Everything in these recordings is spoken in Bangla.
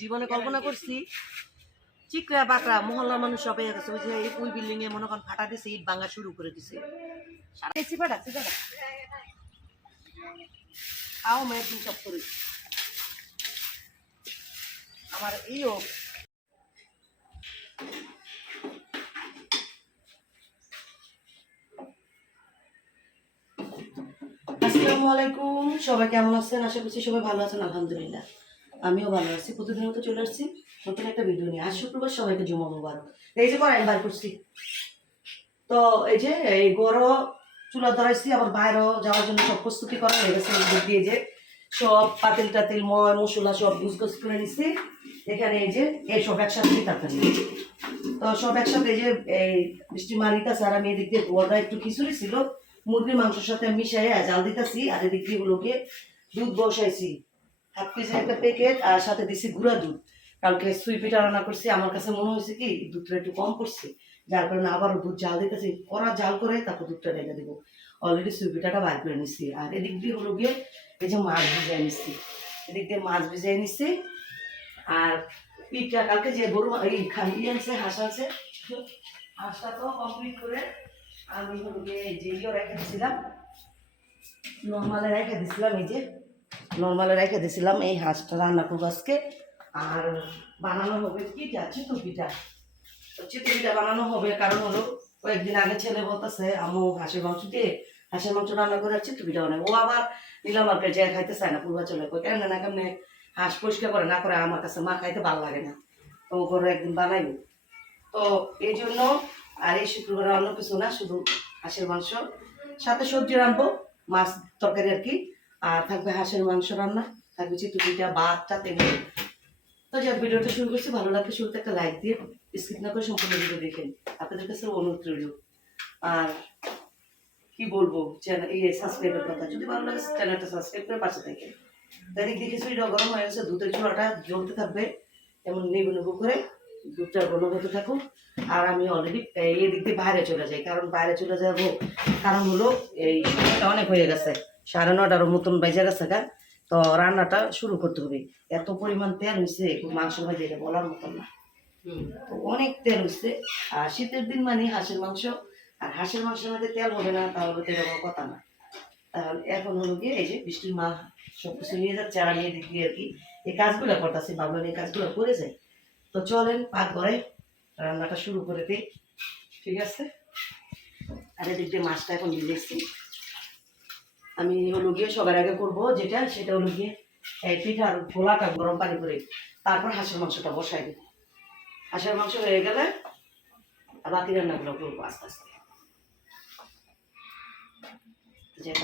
জীবনে কল্পনা করছি চিকরা বাকরা মহল্লার মানুষ সবাই গেছে ওই যে ওই বিল্ডিং এ মনে করেন ফাটা দিছে, ইট ভাঙা শুরু করে দিছে। ফাটা আও মেয়ের দিন সব করি আমার ইও আসসালামু আলাইকুম, সবাই কেমন আছেন? আশা করছি সবাই ভালো আছেন, আলহামদুলিল্লাহ। আমিও ভালো আছি। প্রতিদিনের মতো চলে আসছি। নতুন একটা ভিডিও নিয়ে। আজ শুক্রবার, সবাইকে জমা মুবারক। এই যে করেন, বার করছি। তো এই যে এই গরো চুলা ধরাইছি আবার বাইরেও যাওয়ার জন্য সব প্রস্তুতি করা হয়ে গেছে দিয়ে যে সব পাতিল টাতিল, ময়, মশলা সব গুজগজ করে নিচ্ছি এখানে এই যে এই সব একসাথে তাড়াতাড়ি তো সব একসাথে এই যে এই বৃষ্টি মারিতা স্যার আমি এদিক দিয়ে গোয়াটা একটু খিচুড়ি ছিল। মুরগির মাংসের সাথে মিশাইয়া জাল দিতেছি আর এদিক দিয়ে গুলোকে দুধ বসাইছি। হাফ কেজি একটা প্যাকেট আর সাথে দিছি গুঁড়া দুধ। কালকে সুই পিঠা রান্না করছি, আমার কাছে মনে হয়েছে কি, দুধটা একটু কম পড়ছে যার কারণে আবারও দুধ জাল দিতেছি করা জাল করে তারপর দুধটা রেখে দিব। অলরেডি সুই পিঠাটা বাইর করে নিচ্ছি আর এদিক দিয়ে হলো গিয়ে এই যে মাছ ভিজাই নিচ্ছি এদিক দিয়ে মাছ ভিজাই নিচ্ছি আর পিঠা কালকে যে গরু এই খালি আনছে, হাঁস আনছে, হাঁসটা তো কমপ্লিট করে আমি হলো গিয়ে যে ইয়ে রেখে দিয়েছিলাম নর্মালে রেখে দিয়েছিলাম এই যে। নর্মালে রেখে দিয়েছিলাম এই হাঁসটা রান্না করব আজকে। আর বানানো হবে পিঠা, চিতু পিঠা। তো চিতু পিঠা বানানো হবে, কারণ হলো কয়েকদিন আগে ছেলে বলতেছে, আমু হাঁসের মাংস দিয়ে হাঁসের মাংস রান্না করে চিতু পিঠা বানাই। ও আবার নিলাম আর যায় খাইতে চায় না পূর্বাচলে কই কেমনে না কেমনে হাঁস পরিষ্কার করে না করে আমার কাছে মা খাইতে ভালো লাগে না। তো ও করে একদিন বানাইব। তো এই জন্য আর এই শুক্রবার অন্য কিছু না, শুধু হাঁসের মাংস। সাথে সবজি রাখব মাছ তরকারি আর কি। আর থাকবে হাঁসের মাংস রান্না, থাকবে চিতু পিঠা ভাত চাতে তো যাক ভিডিওটা শুরু করছি। ভালো লাগলে শুরুতে একটা লাইক দিয়ে স্কিপ না করে সম্পূর্ণ ভিডিও দেখেন। আপনাদের কাছে অনুরোধ রইল। আর কি বলব চ্যানেল এই সাবস্ক্রাইবের কথা। যদি ভালো লাগে চ্যানেলটা সাবস্ক্রাইব করে পাশে থাকেন। তাই দেখে সুইটা গরম হয়ে গেছে, দুধের চুলাটা জ্বলতে থাকবে। এমন নেবু নেবু করে দুধটা ঘন হতে থাকুক। আর আমি অলরেডি দিক দিয়ে বাইরে চলে যাই। কারণ বাইরে চলে যাব, কারণ হলো এই অনেক হয়ে গেছে। সাড়ে নটার মতন বেজে গেছে গা তো রান্নাটা শুরু করতে হবে। এত পরিমাণ তেল হয়েছে মাংস ভাজি এটা বলার মতন না। তো অনেক তেল হচ্ছে আর শীতের দিন মানে হাঁসের মাংস আর হাঁসের মাংসের মধ্যে তেল হবে না তাহলে তো এরকম কথা না। তাহলে এখন হলো গিয়ে এই যে বৃষ্টির মা সব কিছু নিয়ে যাচ্ছে আর আমি এদিক দিয়ে আর কি এই কাজগুলো করতেছি ভাবলাম এই কাজগুলো করে যাই। তো চলেন পাক ঘরে রান্নাটা শুরু করে দিই ঠিক আছে? আর এদিক দিয়ে মাছটা এখন নিয়ে ভিজেছি আমি হলো গিয়ে সবার আগে করব যেটা, সেটা হলো গিয়ে এই পিঠার গোলাটা গরম পানি করে তারপর হাঁসের মাংসটা বসাই দিই হাঁসের মাংস হয়ে গেলে বাকি রান্নাগুলো করব আস্তে আস্তে।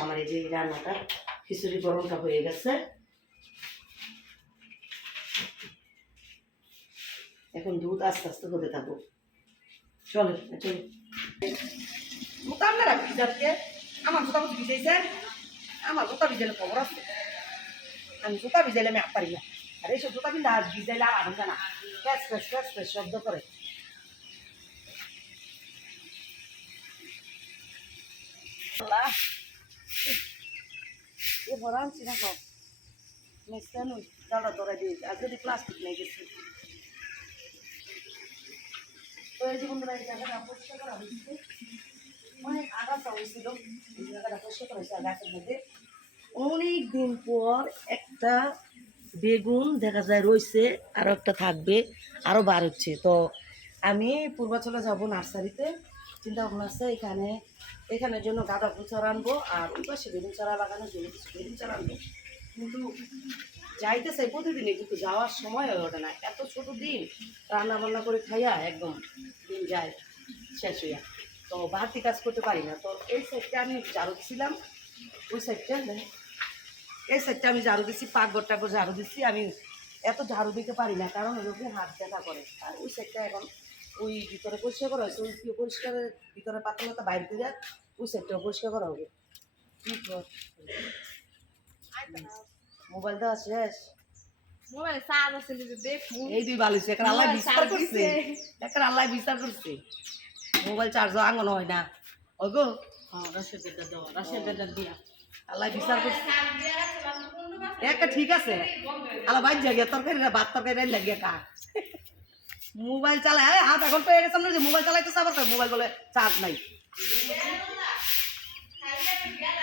আমার এই যে রান্নাটা, খিচুড়ি গরমটা হয়ে গেছে। এখন দুধ আস্তে আস্তে হতে থাকব চলে চলে। আপনারা আমার জুতা ভিজাইছে আমার জুতা ভিজাইলে খবর আছে। আমি জুতা ভিজাইলে আমি পারি না আর এইসব জুতা কিন্তু আর ভিজাইলে আর আনন্দ না। ফ্যাস ফ্যাস ফ্যাস ফ্যাস শব্দ করে। এ ভরা আনছি না সব মেস্তানু দাদা ধরা দিয়ে আর যদি প্লাস্টিক নিয়ে গেছি। তো এই যে বন্ধুরা, এই জায়গাটা পরিষ্কার করা হয়েছে। অনেক আগাছা হয়েছিল। এই জায়গাটা পরিষ্কার করা হয়েছে গাছের মধ্যে। অনেক দিন পর একটা বেগুন দেখা যায় রয়েছে আরও একটা থাকবে আরও বার হচ্ছে তো আমি পূর্বাচলে যাব নার্সারিতে, চিন্তা ভাবনা আছে, এখানে, এখানের জন্য গাঁদা ফুল চারা আনব, আর ওই পাশে বেগুন চারা লাগানোর জন্য কিছু বেগুন চারা আনব। কিন্তু যাইতে চাই প্রতিদিনই, কিন্তু যাওয়ার সময় হয়ে ওঠে না। এত ছোট দিন রান্না বান্না করে খাইয়া একদম দিন যায়, শেষ হইয়া। তো বাড়তি কাজ করতে পারি না। তো এই সাইডটা আমি ঝাড়ু দিছিলাম, ওই সাইডটা এই সাইডটা আমি ঝাড়ু দিচ্ছি পাকঘর টাকঘর ঝাড়ু দিচ্ছি আমি এত ঝাড়ু দিতে পারি না কারণ কি হাত ব্যথা করে। আর ওই সাইডটা এখন ওই ভিতরে পরিষ্কার করা হয়েছে ওই কি পরিষ্কারের ভিতরে পাতলতা বাইরে দিয়ে ওই সাইডটাও পরিষ্কার করা হবে? মোবাইল দেওয়া শেষ? এই দুই বালিশ একটা আল্লাহ চার্জ করছে। একটা আল্লাহ বিস্তার করছে। মোবাইল চার্জ আঙন হয় না। ওগো হ্যাঁ রসের বেটা দেওয়া রসের বেটা দিয়া। আল্লাহ বিচার করছে। একটা ঠিক আছে। আল্লাহ বাইর জায়গা তরকারি ভাত তরকারি লাগিয়ে কা মোবাইল চালায় হাত এখন পেয়ে গেছে যে মোবাইল চালাইতে চাবার মোবাইল বলে চার্জ নাই।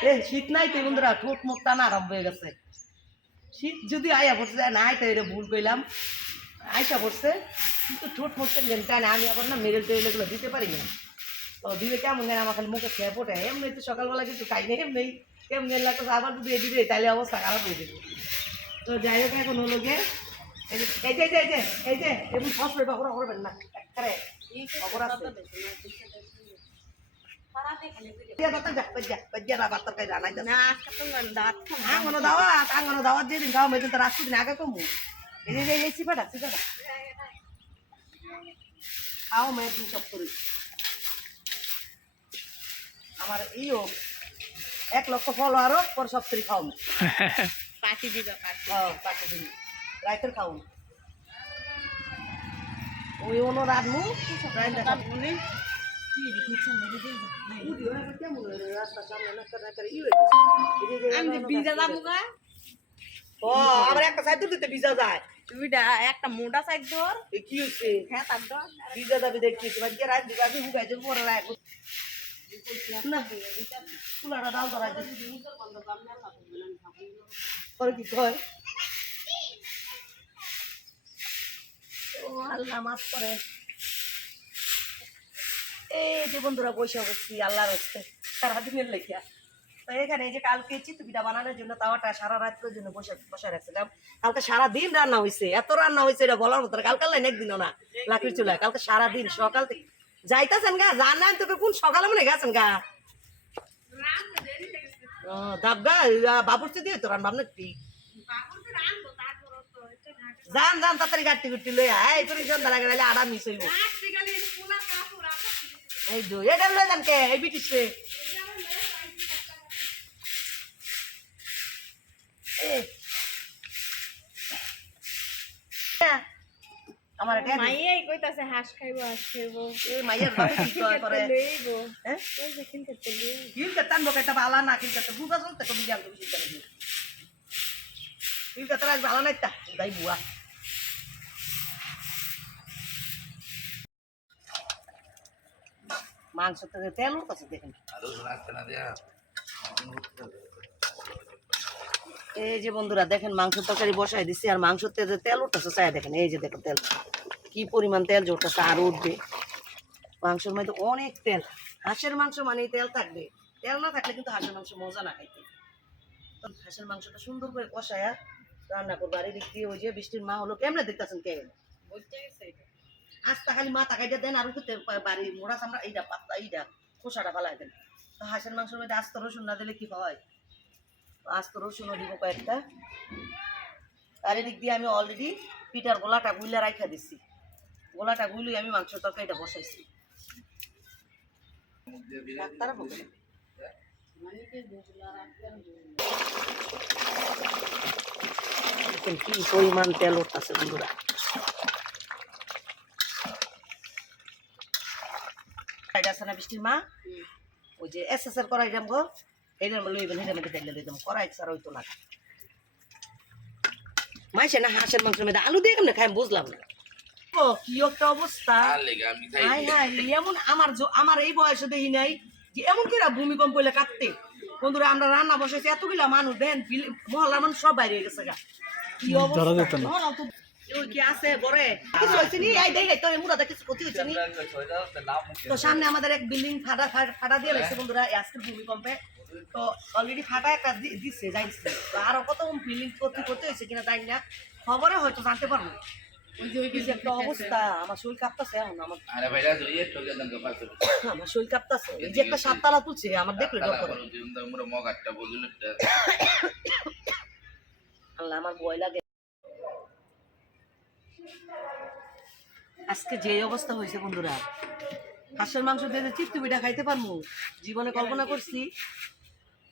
এ শীত নাই তো বন্ধুরা ঠোঁট মুখ টানা আরম্ভ হয়ে গেছে। শীত যদি আয়া পড়ছে না তো এটা ভুল কইলাম। আইসা পড়ছে কিন্তু ঠোঁট মুখ টানে না আমি আবার না মেরেল টেরেল এগুলো দিতে পারি না। তো দিলে কেমন আমার খালি মুখে খেয়ে পড়ে এমনি তো সকালবেলা কিছু খাই না এমনি। কেমন লাগতো আবার যদি এদিকে দিই তাহলে অবস্থা খারাপ হয়ে যাবে। তো যাই হোক এখন হলো গিয়ে এই যে এই যে এই যে এই যে এই এমন ফসল বাকরা করবেন না। আরে বাকরা আছে। দিয়া বাতা যা বাজ্জা বাজ্জা না বাতার কাই জানাই না আজকে তো দাঁত আঙ্গনো দাওয়াত আঙ্গনো দাওয়াত দিয়ে দিন খাও মেদিন তো রাখছি দিন আগে কমু এই সিপাটা সিপাটা। খাও মেদিন সব করি। আমার ইও এক লক্ষ ফলোয়ার হোক পর সব করি খাও পাটি দিবা পাটি হ্যাঁ কাটে দিন রাইতের খাও ওই অন্য রাধমু রাইতে খাব আমি বিজা যাব গা। ও আবার একটা সাইড দিতে ভিজা যায়। দুইটা একটা মোটা সাইড ধর। কি হচ্ছে হ্যাঁ তার ধর। ভিজা যাবে দেখছি তোমার কি রাত দিবে আমি হুগাই দেবো পরে রাখব কি কয়? ও আল্লাহ মাফ করে। এই যে বন্ধুরা বসে বসছি আল্লাহর হচ্ছে সারাদিনের লেখিয়া। তো এখানে এই যে কালকে চিতুপিঠা বানানোর জন্য তাওয়াটা সারা রাত্রের জন্য বসে বসে রাখছিলাম। কালকে সারা দিন রান্না হয়েছে এত রান্না হয়েছে এটা বলার মতো। কালকে লাইন একদিনও না লাকড়ি চুলায়। কালকে সারা দিন সকাল থেকে যাইতেছেন গা জানেন তোকে কোন সকালে মনে গেছেন গা? দাবগা বাবুরচি দিয়ে তো রান ভাবনা কি যান যান, তাড়াতাড়ি গাড়ি গুটি লই আয়। করে সন্ধ্যা লাগে, নাহলে আড়া মিস হইব। এই দো এটা লই যান কে? এই বিটিছে এ আমার এটা মাইয়াই কইতাছে হাঁস খাইবো হাঁস খাইবো। এই মাইয়ার বাবা কি করে লইবো। হ্যাঁ? যে তো তা বালা না কিল করতে বুকা চলতে কবি জান তুমি চিন্তা করি কিল করতে আজ বালা নাই তা দাই বুয়া। মাংস থেকে তেল উঠতেছে দেখেন। এই যে বন্ধুরা দেখেন মাংস তরকারি বসাই দিছি আর মাংস তেলে তেল উঠতেছে চাই দেখেন এই যে দেখেন তেল। কি পরিমাণ তেল জোরতেছে আর উঠবে। মাংসের মধ্যে অনেক তেল। হাঁসের মাংস মানে তেল থাকবে। তেল না থাকলে কিন্তু হাঁসের মাংস মজা না খাইতে। হাঁসের মাংসটা সুন্দর করে কষায়া রান্না করব। আর এদিক দিয়ে ওই যে বৃষ্টির মা হলো কেমনে দেখতেছেন কে? আস্তা খালি মাথা কাইটা দেন আর উঠতে বাড়ি মোড়া চামড়া এইটা পাত্তা এইটা খোসাটা ফালাই দেন। তো হাঁসের মাংসের মধ্যে আস্ত রসুন না দিলে কি হয়? আস্ত রসুনও দিব কয়েকটা। আর এদিক দিয়ে আমি অলরেডি পিঠার গোলাটা গুইলা রাইখা দিচ্ছি গোলাটা গুলি আমি মাংস তরকারিটা বসাইছি। ডাক্তার কি পরিমাণ তেল উঠতেছে বন্ধুরা। আছে না বৃষ্টির মা? ওই যে এস এস এর দাম গো এইটার মধ্যে লইবেন এটার মধ্যে তেল লইতাম কড়াই ছাড়া হইতো না। মাইসে না হাঁসের মাংসের মধ্যে আলু দিয়ে কেমনে খাই বুঝলাম না। ও কি একটা অবস্থা। হাই হাই এমন আমার আমার এই বয়সে দেখি নাই যে এমন করে ভূমিকম্প হইলে কাঁপতে বন্ধুরা আমরা রান্না বসেছি এতগুলা মানুষ দেন মহল্লার মানুষ সব বাইরে গেছে গা। কি অবস্থা। তো- সামনে আমাদের এক বিল্ডিং ফাটা ফাটা- দিয়ে রয়েছে বন্ধুরা আজকের ভূমিকম্পে। তো অলরেডি ফাটা একটা দিচ্ছে যাইছে তো আরও কত বিল্ডিং ক্ষতি করতে হয়েছে কিনা জানি না। খবরে হয়তো জানতে পারব। ওই যে ওই কি একটা অবস্থা আমার শরীর কাঁপতেছে এখন আমার শরীর কাঁপতেছে। এই যে একটা সাততলা তুলছে আমার দেখলে ডর করে. আল্লাহ আমার ভয় লাগে। আজকে যে অবস্থা হয়েছে বন্ধুরা, হাঁসের মাংস দিয়ে চিত্তু পিঠা খাইতে পারব জীবনে কল্পনা করছি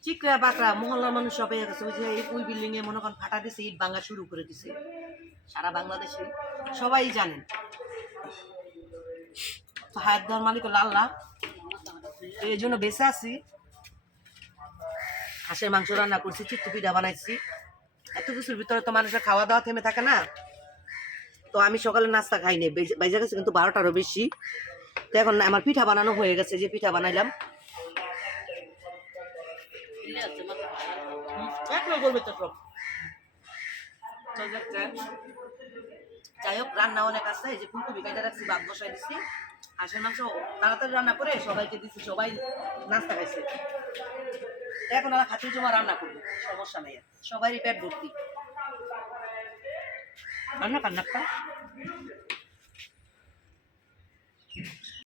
চিকরা বাকরা মহল্লার মানুষ সবাই গেছে ওই যে ওই বিল্ডিং এ মনে করেন ফাটা দিছে, ইট ভাঙা শুরু করে দিছে। সারা বাংলাদেশে সবাই জানেন। তো হায়াত দেওয়ার মালিক হলো আল্লাহ এই জন্য বেঁচে আছি। হাঁসের মাংস রান্না করছি চিত্তু পিঠা বানাইছি। এত কিছুর ভিতরে তো মানুষের খাওয়া দাওয়া থেমে থাকে না। তো আমি সকালে নাস্তা খাইনি। বেজে- বেজে গেছে কিন্তু বারোটারও বেশি। তো এখন আমার পিঠা বানানো হয়ে গেছে যে পিঠা বানাইলাম। যাই হোক রান্না অনেক আছে এই যে ফুলকপি কাটা রাখছি ভাত বসাই দিচ্ছি হাঁসের মাংস তাড়াতাড়ি রান্না করে সবাইকে দিচ্ছি সবাই নাস্তা খাইছে। এখন ওরা খাতির জমা রান্না করবে সমস্যা নেই। সবারই পেট ভর্তি। রান্না কান্নাটা